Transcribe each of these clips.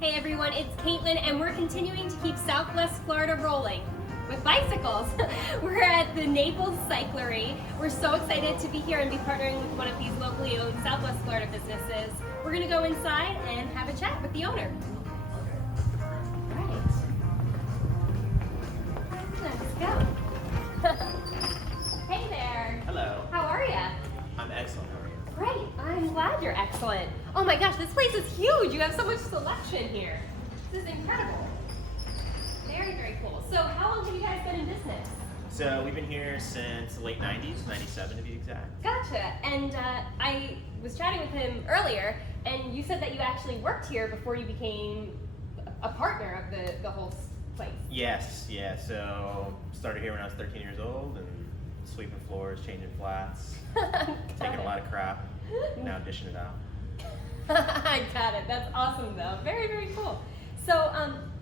Hey everyone, it's Kaitlyn, and we're continuing to keep Southwest Florida rolling with bicycles. We're at the Naples Cyclery. We're so excited to be here and be partnering with one of these locally owned Southwest Florida businesses. We're gonna go inside and have a chat with the owner. Right. Let's go. Hey there. Hello. How are you? I'm excellent. How are you? Great. I'm glad you're excellent. Oh my gosh, this place is huge. You have so much selection here. This is incredible. Very, very cool. So how long have you guys been in business? So we've been here since the late 90s, 97 to be exact. Gotcha. And I was chatting with him earlier, and you said that you actually worked here before you became a partner of the whole place. Yes, yeah. So started here when I was 13 years old and sweeping floors, changing flats, taking a lot of crap, now dishing it out. I got it. That's awesome though. Very, very cool. So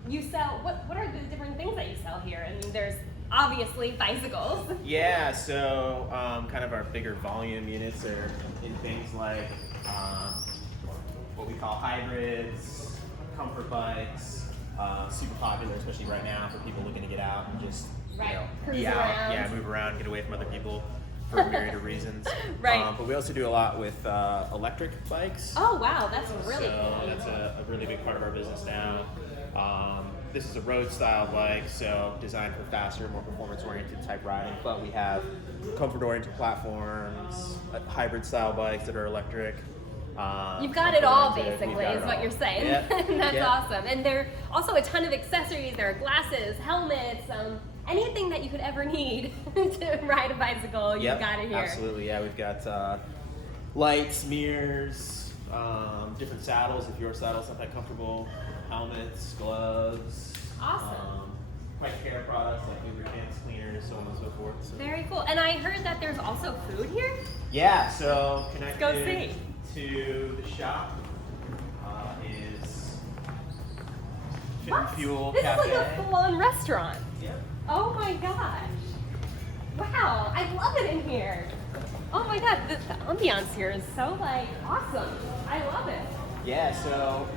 you sell, what are the different things that you sell here? I mean, there's obviously bicycles. Yeah, so kind of our bigger volume units are in things like what we call hybrids, comfort bikes, super popular, especially right now for people looking to get out and just Cruise be out, around. yeah, move around, get away from other people for a myriad of reasons. Right. But we also do a lot with electric bikes. Oh wow, that's really So cool. that's a really big part of our business now. This is a road style bike, so designed for faster, more performance oriented type riding, but we have comfort oriented platforms, hybrid style bikes that are electric. You've got it all comfort-oriented. basically, We've got is it what all. you're saying. Yep. That's Yep. awesome. And there are also a ton of accessories. There are glasses, helmets, anything that you could ever need to ride a bicycle, you've got it here. Absolutely, yeah. We've got lights, mirrors, different saddles if your saddle's not that comfortable, helmets, gloves. Awesome. Bike care products like lubricants, cleaners, so on and so forth. So. Very cool. And I heard that there's also food here? Yeah, so connected go see. to the shop is Fit What? and Fuel This Cafe. is like a full-on restaurant. Yep. Oh my gosh. Wow, I love it in here. Oh my god, the ambiance here is so like awesome. I love it. Yeah, so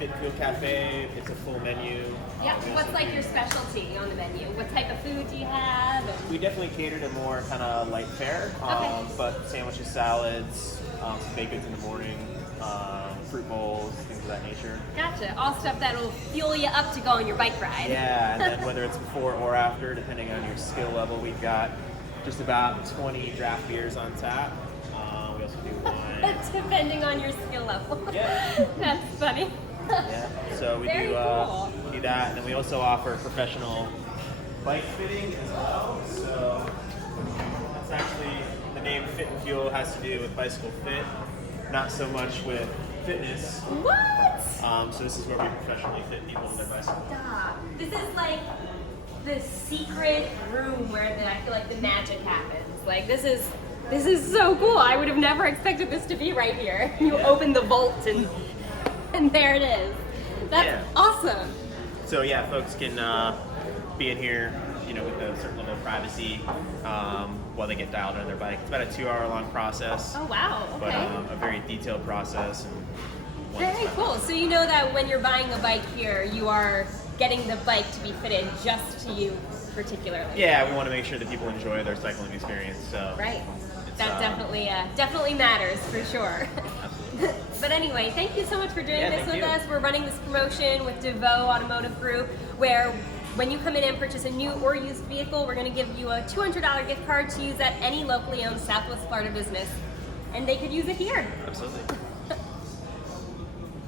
Fit and Fuel Cafe, it's a full menu. Yeah, We what's also like do- your specialty on the menu? What type of food do you have? And- We definitely cater to more kind of light fare, Okay. but sandwiches, salads, some baked goods in the morning, fruit bowls, things of that nature. Gotcha. All stuff that'll fuel you up to go on your bike ride. Yeah, and then whether it's before or after, depending on your skill level, we've got just about 20 draft beers on tap. We also do wine. Depending on your skill level. Yeah. That's funny. Yeah, so we Very do cool. we do that, and then we also offer professional bike fitting as well. So that's actually the name Fit and Fuel has to do with bicycle fit, not so much with fitness. What? So this is where we professionally fit people to their bicycle. Stop. This is like the secret room where I feel like the magic happens. Like this is so cool. I would have never expected this to be right here. You open the vault and there it is. That's Yeah. awesome. So yeah, folks can be in here, with a certain level of privacy while they get dialed on their bike. It's about a 2-hour long process, Oh wow. but Okay. a very detailed process. And one Very that's cool. So you know that when you're buying a bike here, you are getting the bike to be fitted just to you particularly. Yeah, we want to make sure that people enjoy their cycling experience. So Right. it's, That definitely matters for sure. But anyway, thank you so much for doing Yeah, this thank with you. us. We're running this promotion with DeVoe Automotive Group where when you come in and purchase a new or used vehicle, we're going to give you a $200 gift card to use at any locally owned Southwest Florida business. And they could use it here. absolutely.